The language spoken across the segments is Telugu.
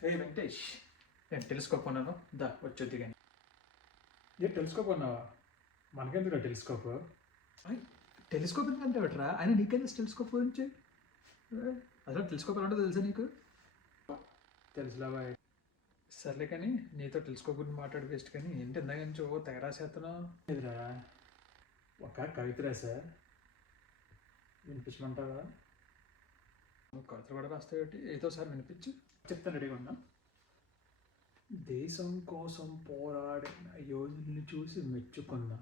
హే వెంకటేష్, నేను టెలిస్కోప్ ఉన్నాను, దా వచ్చొద్ది కానీ. ఏ టెలిస్కోప్ అన్నావా? మనకెందుకు టెలిస్కోప్? టెలిస్కోప్ ఎందుకంటే బెటరా? ఆయన నీకేంది టెలిస్కోప్ గురించి? అసలు టెలిస్కోప్ ఎలా ఉంటుందో తెలుసా నీకు? తెలుసులా బాయ్. సర్లే కానీ నీతో టెలిస్కోప్ గురించి మాట్లాడి వేస్ట్ కానీ ఏంటి ఇందాక నుంచి ఓ తెగ రాసేస్తున్నావు? ఎదురా ఒక కవిత రాసా, వినిపించమంటావా? నువ్వు కవితలు కూడా రాస్తావేటి? ఏదో సార్ వినిపించు. చెప్తాను, రెడీగా ఉన్నా. దేశం కోసం పోరాడిన యోధుల్ని చూసి మెచ్చుకున్నా,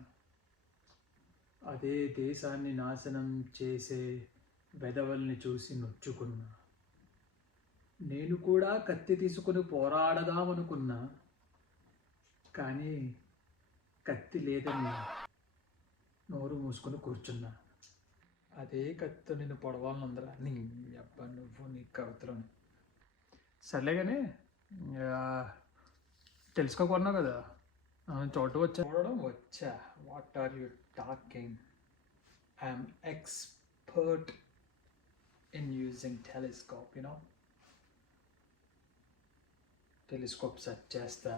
అదే దేశాన్ని నాశనం చేసే వెధవల్ని చూసి నొచ్చుకున్నా. నేను కూడా కత్తి తీసుకుని పోరాడదామనుకున్నా, కానీ కత్తి లేదని నోరు మూసుకొని కూర్చున్నా. అదే కత్తితో నిన్ను పొడవాలనుందరా నీ అబ్బా నువ్వు నీ కవితలను. సర్లే కానీ టెలిస్కోప్ అన్నావు కదా, చూడడం వచ్చా. What are you talking? I'm expert in using telescope, you know. Telescope search చేస్తా,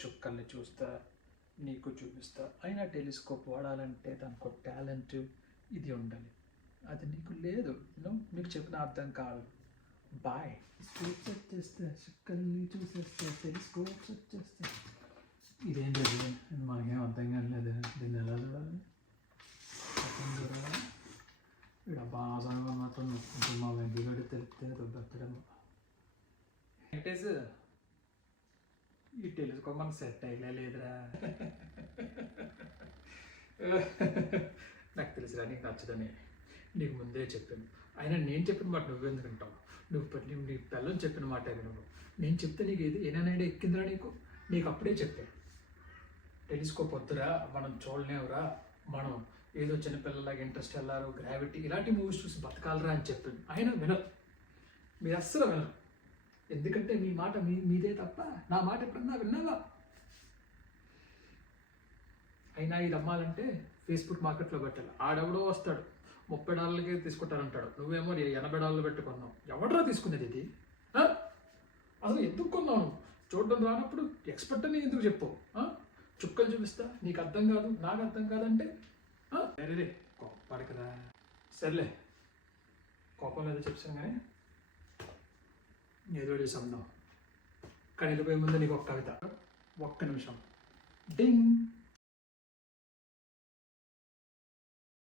చుక్కల్ని చూస్తా, నీకు చూపిస్తా. అయినా టెలిస్కోప్ వాడాలంటే దానికి ఒక టాలెంట్ ఇది ఉండాలి, అది నీకు లేదు. యూనో, నీకు చెప్పిన అర్థం కాదు. బాయ్. సెర్చ్ చేస్తా, చుక్కల్ని చూసేస్తా, టెలిస్కోప్ సెర్చ్ చేస్తా. ఇదేం లేదు, మనకేం అర్థం కాలేదు. దీన్ని ఎలా చూడాలి? ఇక్కడ బాగా మాత్రం మా వెంకగడి తెలిపితే రుబ్బెత్తడం. వెంకటేష్, ఈ టెలిస్కోప్ మనకు సెట్ అయ్యలే లేదురా. నాకు తెలుసురా నీకు నచ్చదని, నీకు ముందే చెప్పాను. అయినా నేను చెప్పిన మాట నువ్వెందుకు వింటావు? నువ్వు నీ పిల్లలు చెప్పిన మాట నువ్వు. నేను చెప్తే నీకు ఏదైనా ఎక్కిందిరా నీకు? నీకు అప్పుడే చెప్పాను, టెలిస్కోప్ వద్దురా, మనం చూడలేవురా, మనం ఏదో చిన్నపిల్లలాగా ఇంట్రెస్ట్ వెళ్ళారు, గ్రావిటీ ఇలాంటి మూవీస్ చూసి బతకాలరా అని చెప్పాను. అయినా వినరు, మీరు అస్సలు వినరు. ఎందుకంటే మీ మాట మీదే తప్ప నా మాట ఎప్పుడన్నా విన్నావా? అయినా ఇది అమ్మాలంటే ఫేస్బుక్ మార్కెట్లో పెట్టాలి. ఆడెవడో వస్తాడు $30 తీసుకుంటారంటాడు, నువ్వేమో $80 పెట్టుకున్నావు. ఎవడరా తీసుకునేది ఇది? అసలు ఎందుకు కొన్నావు? చూడడం రానప్పుడు ఎక్స్పర్ట్ అని ఎందుకు చెప్పావు? చుక్కలు చూపిస్తా, నీకు అర్థం కాదు, నాకు అర్థం కాదంటే సరేలే, కోపడకరా. సర్లే, కోపం లేదో చెప్పాను కానీ ఏదో చేసాం. కానీ వెళ్ళిపోయే ముందు నీకు ఒక కవిత, ఒక్క నిమిషం. డింగ్.